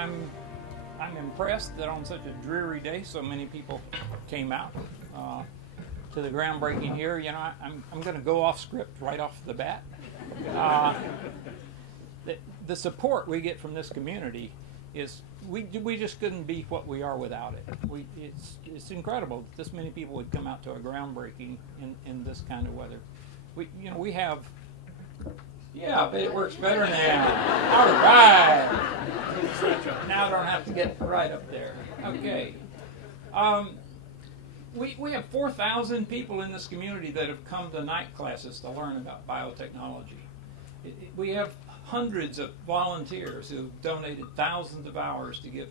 I'm impressed that on such a dreary day, so many people came out to the groundbreaking here. You know, I'm going to go off script right off the bat. The support we get from this community is we just couldn't be what we are without it. It's incredible that this many people would come out to a groundbreaking in this kind of weather. We have. Yeah, but it works better now. All right. Now I don't have to get right up there. Okay. We have 4,000 people in this community that have come to night classes to learn about biotechnology. We have hundreds of volunteers who have donated thousands of hours to give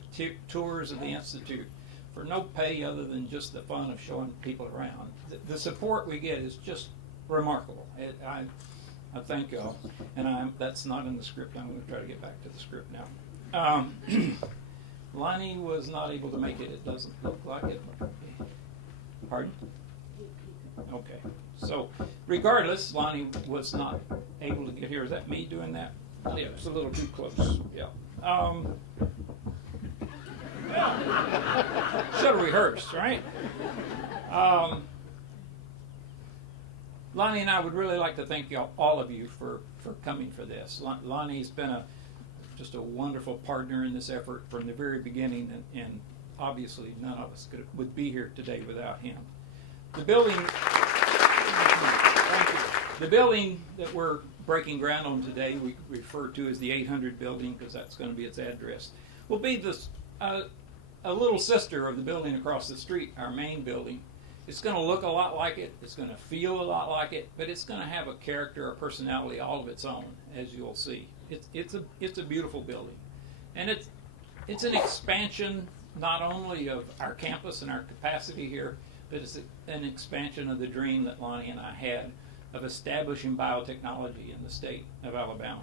tours of the Institute for no pay other than just the fun of showing people around. The support we get is just remarkable. I thank y'all, and that's not in the script. I'm going to try to get back to the script now. Lonnie was not able to make it. It doesn't look like it. Pardon? Okay. So, regardless, Lonnie was not able to get here. Is that me doing that? Yeah, it's a little too close. Yeah. Should have rehearsed, right? Lonnie and I would really like to thank all of you for coming for this. Lonnie's been just a wonderful partner in this effort from the very beginning, and obviously none of us would be here today without him. The building that we're breaking ground on today, we refer to as the 800 building because that's going to be its address, will be a little sister of the building across the street, our main building. It's going to look a lot like it, it's going to feel a lot like it, but it's going to have a character, a personality all of its own, as you'll see. It's a beautiful building. And it's an expansion not only of our campus and our capacity here, but it's an expansion of the dream that Lonnie and I had of establishing biotechnology in the state of Alabama.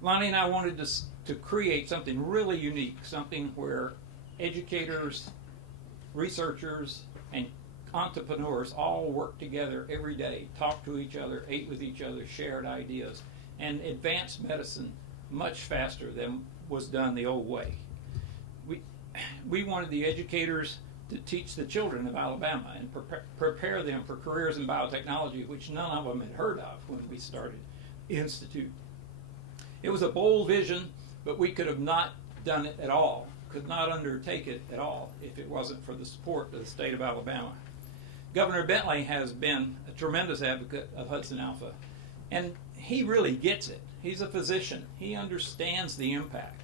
Lonnie and I wanted to create something really unique, something where educators, researchers, and entrepreneurs all work together every day, talk to each other, ate with each other, shared ideas, and advanced medicine much faster than was done the old way. We wanted the educators to teach the children of Alabama and prepare them for careers in biotechnology, which none of them had heard of when we started the Institute. It was a bold vision, but we could have not done it at all, could not undertake it at all if it wasn't for the support of the state of Alabama. Governor Bentley has been a tremendous advocate of HudsonAlpha, and he really gets it. He's a physician. He understands the impact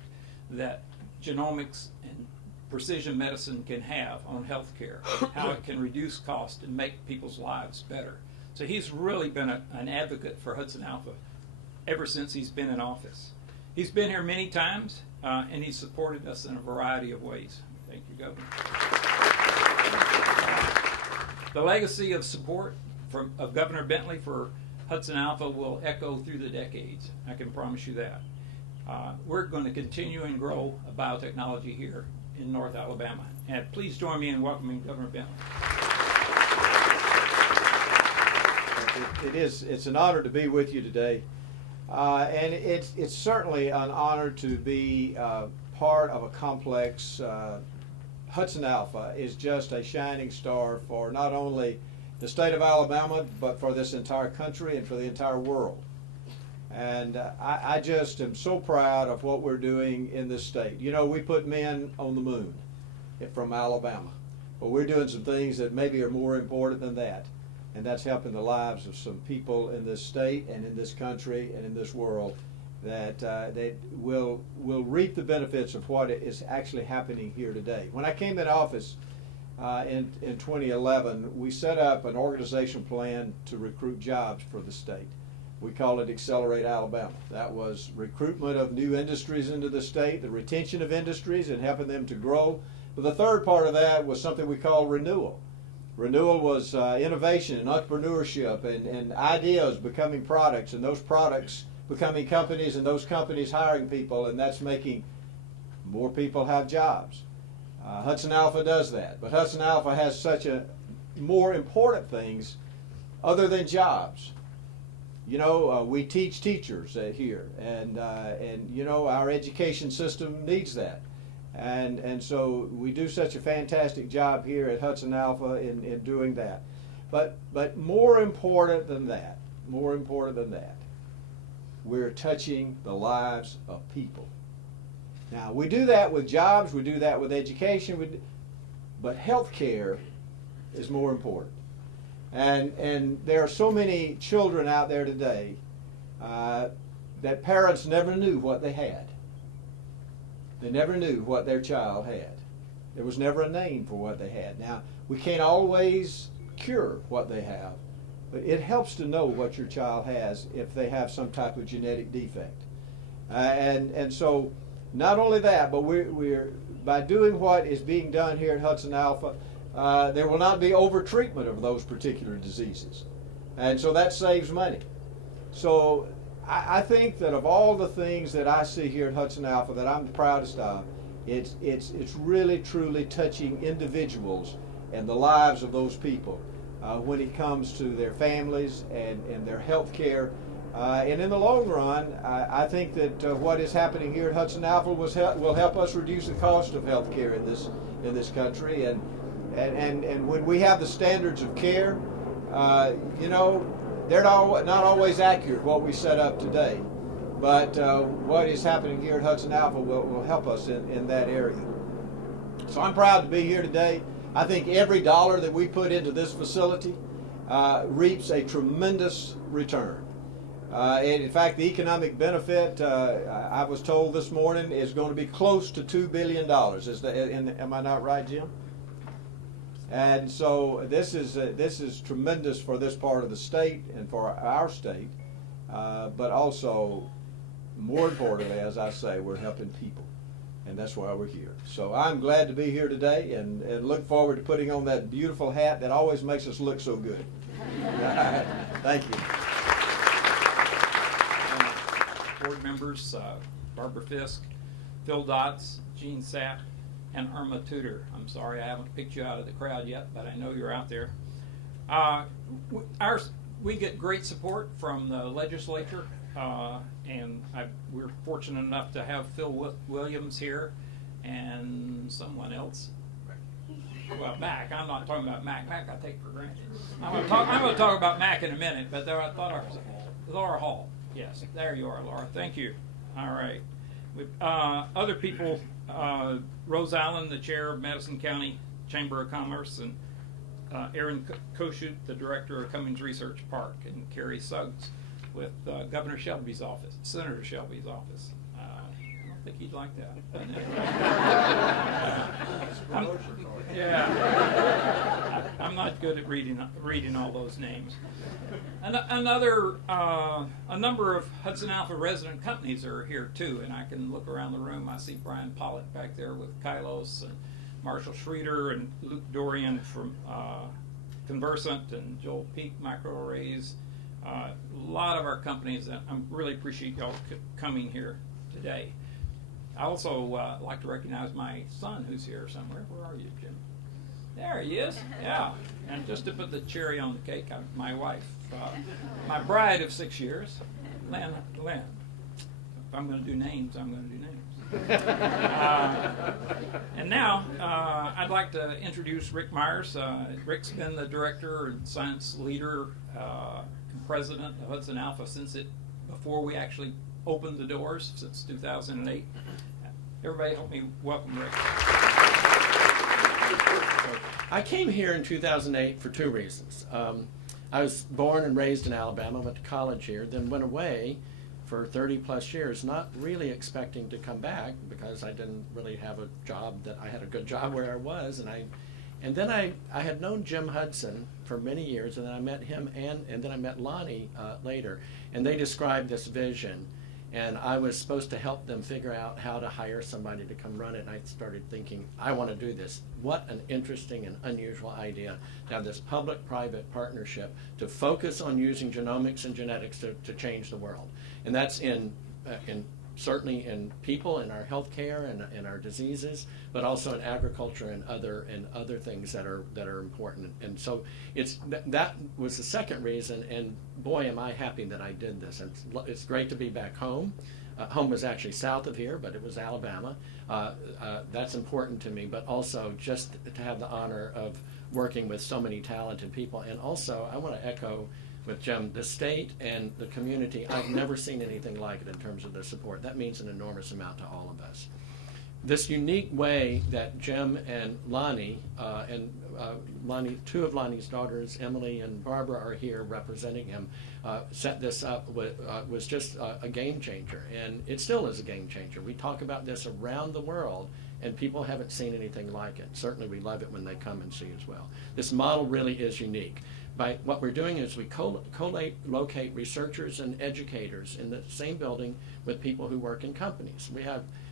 that genomics and precision medicine can have on healthcare, how it can reduce cost and make people's lives better. So he's really been an advocate for HudsonAlpha ever since he's been in office. He's been here many times, and he's supported us in a variety of ways. Thank you, Governor. The legacy of support of Governor Bentley for HudsonAlpha will echo through the decades. I can promise you that. We're going to continue and grow biotechnology here in North Alabama. And please join me in welcoming Governor Bentley. It's an honor to be with you today. And it's certainly an honor to be part of a complex. HudsonAlpha is just a shining star for not only the state of Alabama, but for this entire country and for the entire world. And I just am so proud of what we're doing in this state. You know, we put men on the moon from Alabama, but we're doing some things that maybe are more important than that. And that's helping the lives of some people in this state and in this country and in this world that they will reap the benefits of what is actually happening here today. When I came into office in 2011, we set up an organizational plan to recruit jobs for the state. We call it Accelerate Alabama. That was recruitment of new industries into the state, the retention of industries and helping them to grow. But the third part of that was something we call renewal. Renewal was innovation and entrepreneurship and ideas becoming products, and those products becoming companies, and those companies hiring people, and that's making more people have jobs. HudsonAlpha does that, but HudsonAlpha has such a more important things other than jobs. We teach teachers here, and our education system needs that. And so we do such a fantastic job here at Hudson Alpha in doing that. But more important than that, we're touching the lives of people. Now, we do that with jobs, we do that with education, but health care is more important. And there are so many children out there today that parents never knew what they had. They never knew what their child had. There was never a name for what they had. Now, we can't always cure what they have, but it helps to know what your child has if they have some type of genetic defect. And so, not only that, but we're by doing what is being done here at Hudson Alpha, there will not be over-treatment of those particular diseases. And so that saves money. So I think that of all the things that I see here at Hudson Alpha that I'm the proudest of, it's really, truly touching individuals and the lives of those people when it comes to their families and their health care. And in the long run, I think that what is happening here at Hudson Alpha will help us reduce the cost of health care in this country. And when we have the standards of care, they're not always accurate, what we set up today. But what is happening here at Hudson Alpha will help us in that area. So I'm proud to be here today. I think every dollar that we put into this facility reaps a tremendous return. And in fact, the economic benefit, I was told this morning, is going to be close to $2 billion. Am I not right, Jim? And so this is tremendous for this part of the state and for our state, but also, more importantly, as I say, we're helping people, and that's why we're here. So I'm glad to be here today, and look forward to putting on that beautiful hat that always makes us look so good. Thank you. Board members, Barbara Fisk, Phil Dotz, Gene Sapp, and Irma Tudor. I'm sorry I haven't picked you out of the crowd yet, but I know you're out there. We get great support from the legislature, and we're fortunate enough to have Phil Williams here and someone else. Well, Mac. I'm not talking about Mac. Mac I take for granted. I'm going to talk about Mac in a minute, but there I thought Laura Hall. Yes, there you are, Laura. Thank you. All right. Other people, Rose Allen, the chair of Madison County Chamber of Commerce, and Aaron Koshut, the director of Cummings Research Park, and Carrie Suggs with Governor Shelby's office, Senator Shelby's office. I don't think he'd like that. I'm not good at reading all those names. A number of Hudson Alpha resident companies are here too, and I can look around the room. I see Brian Pollitt back there with Kylos, and Marshall Schroeder, and Luke Dorian from Conversant, and Joel Peak Microarrays. A lot of our companies, and I really appreciate y'all coming here today. I also like to recognize my son who's here somewhere. Where are you, Jim? There he is. Yeah. And just to put the cherry on the cake, my wife, my bride of 6 years, Lynn. If I'm going to do names, I'm going to do names. And now I'd like to introduce Rick Myers. Rick's been the director and science leader and president of Hudson Alpha before we actually opened the doors, since 2008. Everybody help me welcome Rick. I came here in 2008 for two reasons. I was born and raised in Alabama, went to college here, then went away for 30 plus years, not really expecting to come back because I didn't really have a job I had a good job where I was, and then I had known Jim Hudson for many years, and then I met him and then I met Lonnie later, and they described this vision. And I was supposed to help them figure out how to hire somebody to come run it. And I started thinking, I want to do this. What an interesting and unusual idea to have this public-private partnership to focus on using genomics and genetics to change the world. And that's in certainly in people, in our health care, and our diseases, but also in agriculture and other things that are important. And so that was the second reason. And boy, am I happy that I did this. It's great to be back home. Home was actually south of here, but it was Alabama. That's important to me, but also just to have the honor of working with so many talented people. And also, I want to echo with Jim, the state and the community, I've never seen anything like it in terms of the support. That means an enormous amount to all of us. This unique way that Jim and Lonnie, Lonnie, two of Lonnie's daughters, Emily and Barbara, are here representing him, set this up was just a game changer, and it still is a game changer. We talk about this around the world, and people haven't seen anything like it. Certainly we love it when they come and see as well. This model really is unique. By what we're doing is we co-locate researchers and educators in the same building with people who work in companies.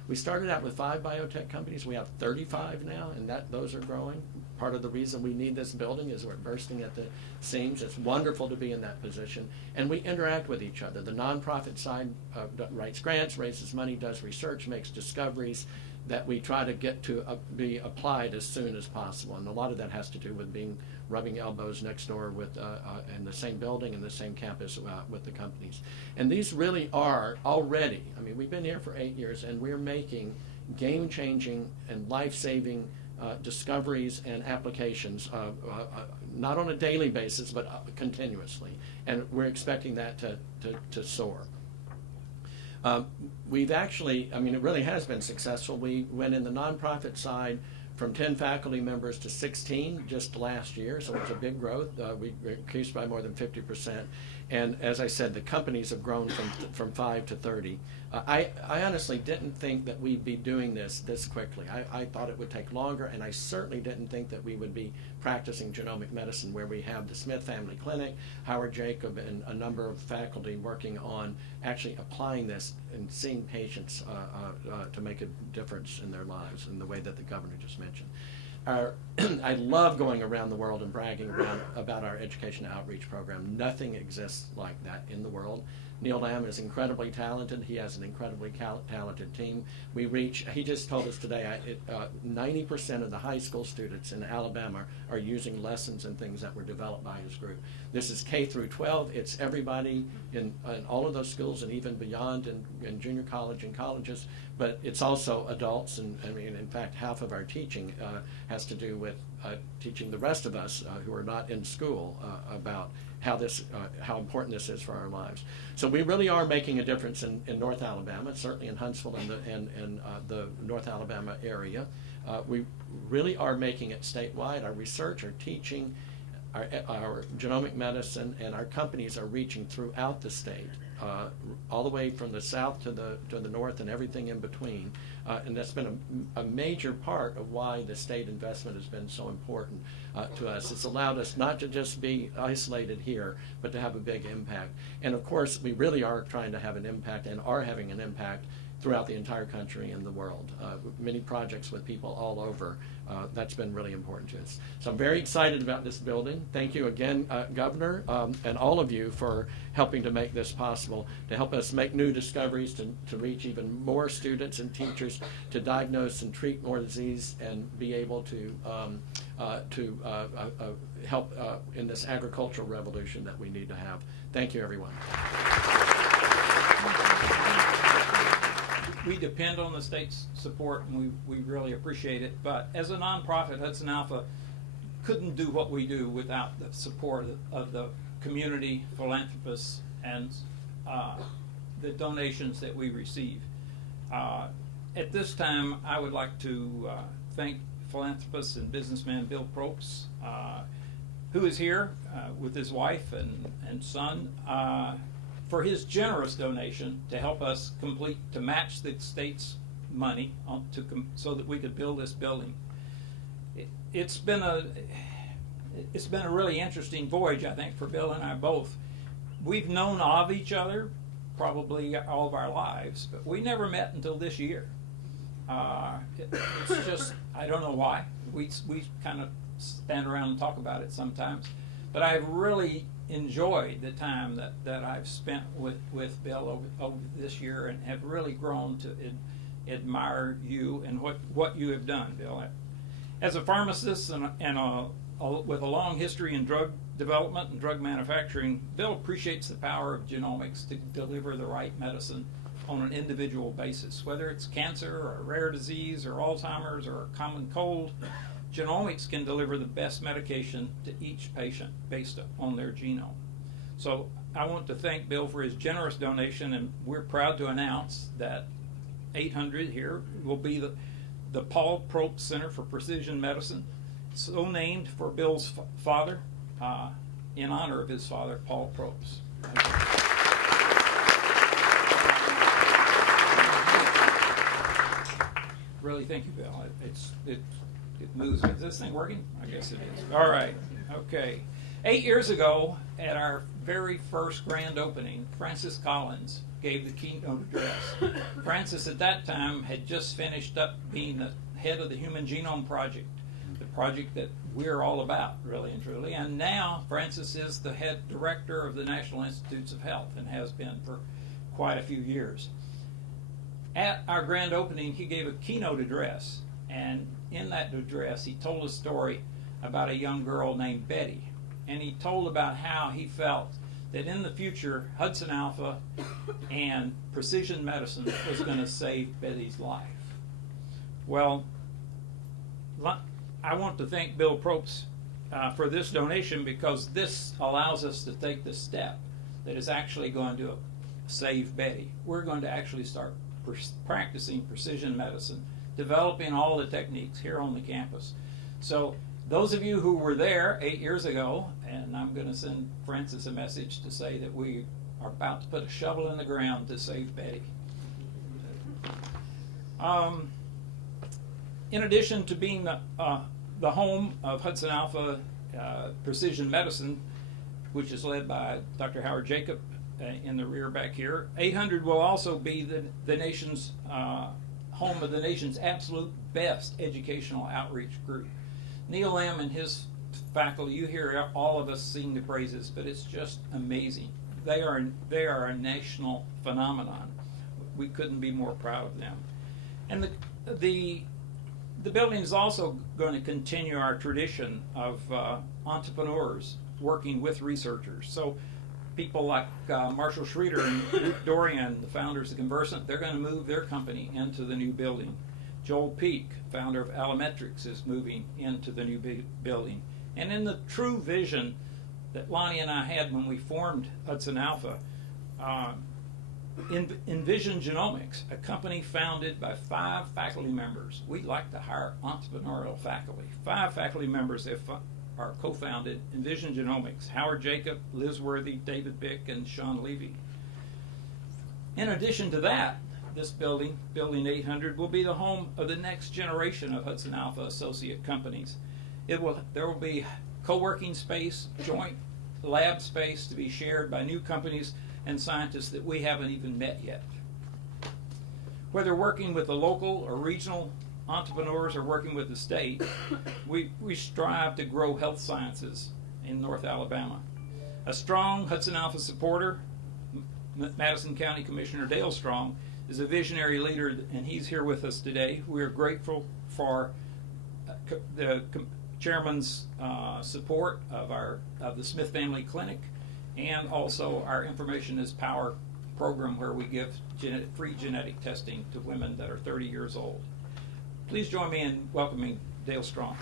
We started out with 5 biotech companies. We have 35 now, and those are growing. Part of the reason we need this building is we're bursting at the seams. It's wonderful to be in that position. And we interact with each other. The nonprofit side writes grants, raises money, does research, makes discoveries that we try to get to be applied as soon as possible. And a lot of that has to do with rubbing elbows next door with in the same building and the same campus with the companies. And these really are already, I mean, we've been here for 8 years, and we're making game-changing and life-saving discoveries and applications, not on a daily basis, but continuously. And we're expecting that to soar. We've actually, I mean, it really has been successful. We went in the nonprofit side from 10 faculty members to 16 just last year, so it's a big growth. We increased by more than 50%. And as I said, the companies have grown from 5 to 30. I honestly didn't think that we'd be doing this quickly. I thought it would take longer, and I certainly didn't think that we would be practicing genomic medicine, where we have the Smith Family Clinic, Howard Jacob, and a number of faculty working on actually applying this and seeing patients to make a difference in their lives in the way that the governor just mentioned. I love going around the world and bragging about our education outreach program. Nothing exists like that in the world. Neil Lamb is incredibly talented. He has an incredibly talented team. He just told us today, 90% of the high school students in Alabama are using lessons and things that were developed by his group. This is K through 12. It's everybody in all of those schools and even beyond in junior college and colleges, but it's also adults. And I mean, in fact, half of our teaching has to do with teaching the rest of us who are not in school about how important this is for our lives. So we really are making a difference in North Alabama, certainly in Huntsville and the North Alabama area. We really are making it statewide. Our research, our teaching, our genomic medicine, and our companies are reaching throughout the state, all the way from the south to the north and everything in between. And that's been a major part of why the state investment has been so important to us. It's allowed us not to just be isolated here, but to have a big impact. And of course, we really are trying to have an impact and are having an impact throughout the entire country and the world. Many projects with people all over. That's been really important to us. So I'm very excited about this building. Thank you again, Governor, and all of you for helping to make this possible, to help us make new discoveries, to reach even more students and teachers, to diagnose and treat more disease, and be able to help in this agricultural revolution that we need to have. Thank you, everyone. We depend on the state's support, and we really appreciate it. But as a nonprofit, Hudson Alpha couldn't do what we do without the support of the community, philanthropists, and the donations that we receive. At this time, I would like to thank philanthropist and businessman Bill Probst, who is here with his wife and son, for his generous donation to help us to match the state's money so that we could build this building. It's been a really interesting voyage, I think, for Bill and I both. We've known of each other probably all of our lives, but we never met until this year. It's just, I don't know why. We kind of stand around and talk about it sometimes, but I've really enjoyed the time that I've spent with Bill over this year, and have really grown to admire you and what you have done, Bill. As a pharmacist and with a long history in drug development and drug manufacturing, Bill appreciates the power of genomics to deliver the right medicine on an individual basis. Whether it's cancer or a rare disease or Alzheimer's or a common cold, genomics can deliver the best medication to each patient based on their genome. So I want to thank Bill for his generous donation, and we're proud to announce that 800 here will be the Paul Probst Center for Precision Medicine, so named for Bill's father, in honor of his father, Paul Probst. Really, thank you, Bill. It moves. Is this thing working? I guess it is. All right. Okay. 8 years ago, at our very first grand opening, Francis Collins gave the keynote address. Francis, at that time, had just finished up being the head of the Human Genome Project, the project that we're all about, really and truly. And now, Francis is the head director of the National Institutes of Health, and has been for quite a few years. At our grand opening, he gave a keynote address, and in that address, he told a story about a young girl named Betty, and he told about how he felt that in the future, Hudson Alpha and precision medicine was going to save Betty's life. Well, I want to thank Bill Probst for this donation, because this allows us to take the step that is actually going to save Betty. We're going to actually start practicing precision medicine, developing all the techniques here on the campus. So those of you who were there 8 years ago, and I'm going to send Francis a message to say that we are about to put a shovel in the ground to save Betty. In addition to being the home of Hudson Alpha Precision Medicine, which is led by Dr. Howard Jacob in the rear back here, 800 will also be the nation's home of the nation's absolute best educational outreach group. Neil Lamb and his faculty, you hear all of us sing the praises, but it's just amazing. They are a national phenomenon. We couldn't be more proud of them. And the building is also going to continue our tradition of entrepreneurs working with researchers. So people like Marshall Schroeder and Luke Dorian, the founders of Conversant, they're going to move their company into the new building. Joel Peak, founder of Alametrics, is moving into the new building. And in the true vision that Lonnie and I had when we formed Hudson Alpha, Envision Genomics, a company founded by 5 faculty members. We like to hire entrepreneurial faculty. 5 faculty members are co-founded Envision Genomics: Howard Jacob, Liz Worthy, David Bick, and Sean Levy. In addition to that, this building, Building 800, will be the home of the next generation of Hudson Alpha associate companies. There will be co-working space, joint lab space to be shared by new companies and scientists that we haven't even met yet. Whether working with the local or regional entrepreneurs or working with the state, we strive to grow health sciences in North Alabama. A strong Hudson Alpha supporter, Madison County Commissioner Dale Strong, is a visionary leader, and he's here with us today. We are grateful for the chairman's support of the Smith Family Clinic, and also our Information is Power program, where we give free genetic testing to women that are 30 years old. Please join me in welcoming Dale Strong.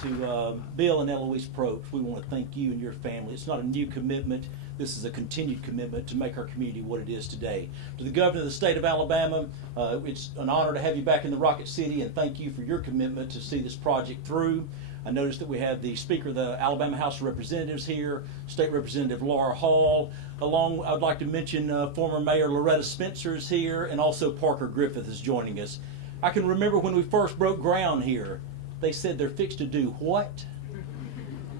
To Bill and Eloise Probst, we want to thank you and your family. It's not a new commitment. This is a continued commitment to make our community what it is today. To the governor of the state of Alabama, it's an honor to have you back in the Rocket City, and thank you for your commitment to see this project through. I noticed that we have the Speaker of the Alabama House of Representatives here, State Representative Laura Hall. Along, I would like to mention former Mayor Loretta Spencer is here, and also Parker Griffith is joining us. I can remember when we first broke ground here, they said they're fixed to do what?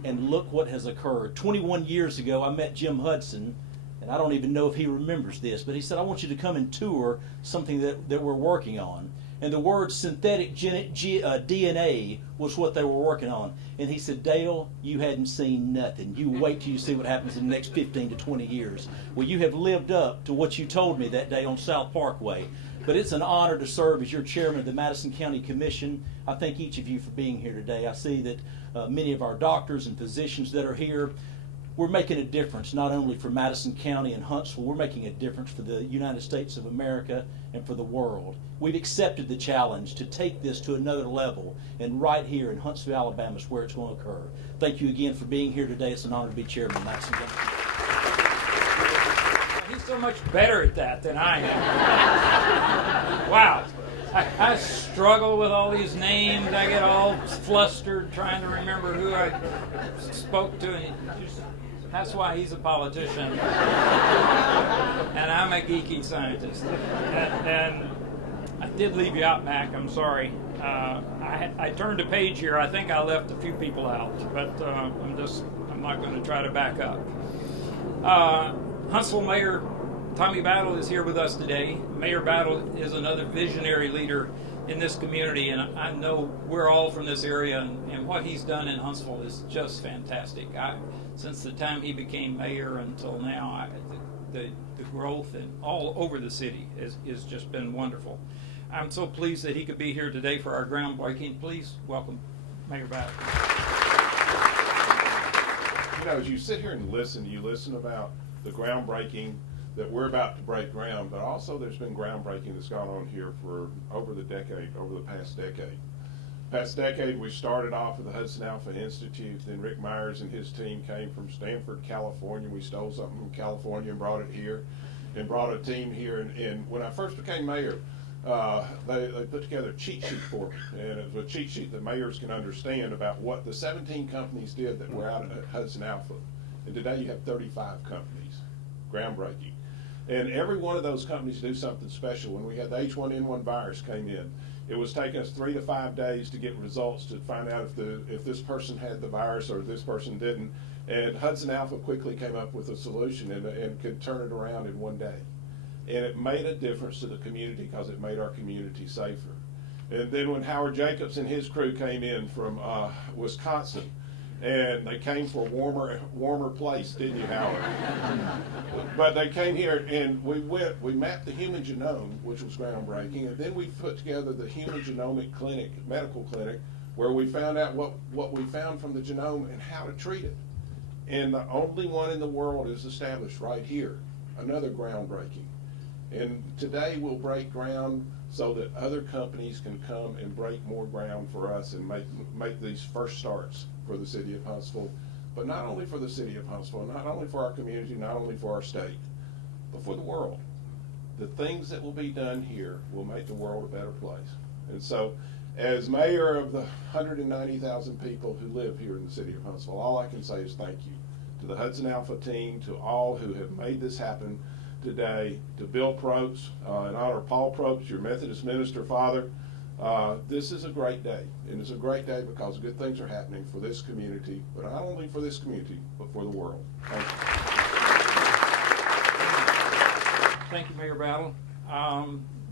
And look what has occurred. 21 years ago, I met Jim Hudson, and I don't even know if he remembers this, but he said, I want you to come and tour something that we're working on. and the word synthetic DNA was what they were working on. And he said, Dale, you hadn't seen nothing. You wait till you see what happens in the next 15 to 20 years. Well, you have lived up to what you told me that day on South Parkway. But it's an honor to serve as your chairman of the Madison County Commission. I thank each of you for being here today. I see that many of our doctors and physicians that are here, we're making a difference not only for Madison County and Huntsville, we're making a difference for the United States of America and for the world. We've accepted the challenge to take this to another level, and right here in Huntsville, Alabama is where it's going to occur. Thank you again for being here today. It's an honor to be chairman of Madison County. He's so much better at that than I am. Wow. I struggle with all these names. I get all flustered trying to remember who I spoke to. That's why he's a politician. And I'm a geeky scientist. And I did leave you out, Mac. I'm sorry. I turned a page here. I think I left a few people out, but I'm not going to try to back up. Huntsville Mayor Tommy Battle is here with us today. Mayor Battle is another visionary leader in this community, and I know we're all from this area, and what he's done in Huntsville is just fantastic. Since the time he became mayor until now, the growth and all over the city is just been wonderful. I'm so pleased that he could be here today for our groundbreaking. Please welcome Mayor Battle. You know, as you sit here and listen, you listen about the groundbreaking that we're about to break ground, but also there's been groundbreaking that's gone on here for over the past decade. Past decade, we started off with the HudsonAlpha Institute, then Rick Myers and his team came from Stanford, California. We stole something from California and brought it here, and brought a team here. And when I first became mayor, they put together a cheat sheet for me, and it was a cheat sheet that mayors can understand about what the 17 companies did that were out at HudsonAlpha. And today you have 35 companies, groundbreaking. And every one of those companies do something special. When we had the H1N1 virus came in, it was taking us 3 to 5 days to get results to find out if this person had the virus or this person didn't. And HudsonAlpha quickly came up with a solution and could turn it around in 1 day. And it made a difference to the community because it made our community safer. And then when Howard Jacobs and his crew came in from Wisconsin, and they came for a warmer place, didn't you, Howard? But they came here, and we mapped the human genome, which was groundbreaking, and then we put together the human genomic clinic, medical clinic, where we found out what we found from the genome and how to treat it. And the only one in the world is established right here, another groundbreaking. And today we'll break ground so that other companies can come and break more ground for us and make these first starts for the city of Huntsville, but not only for the city of Huntsville, not only for our community, not only for our state, but for the world. The things that will be done here will make the world a better place. And so, as mayor of the 190,000 people who live here in the city of Huntsville, all I can say is thank you to the HudsonAlpha team, to all who have made this happen today, to Bill Probst, in honor of Paul Probst, your Methodist minister father. This is a great day, and it's a great day because good things are happening for this community, but not only for this community, but for the world. Thank you. Thank you, Mayor Battle.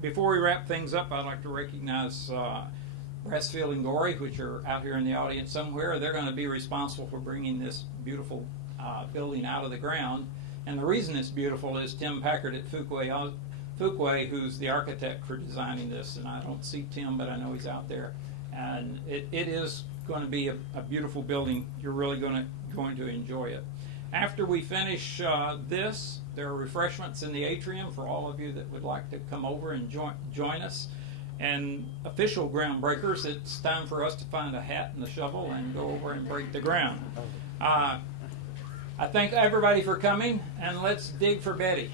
Before we wrap things up, I'd like to recognize Brassfield and Gorey, which are out here in the audience somewhere. They're going to be responsible for bringing this beautiful building out of the ground. And the reason it's beautiful is Tim Packard at Fuquay, who's the architect for designing this. And I don't see Tim, but I know he's out there. And it is going to be a beautiful building. You're really going to enjoy it. After we finish this, there are refreshments in the atrium for all of you that would like to come over and join us. And official groundbreakers, it's time for us to find a hat and a shovel and go over and break the ground. I thank everybody for coming, and let's dig for Betty.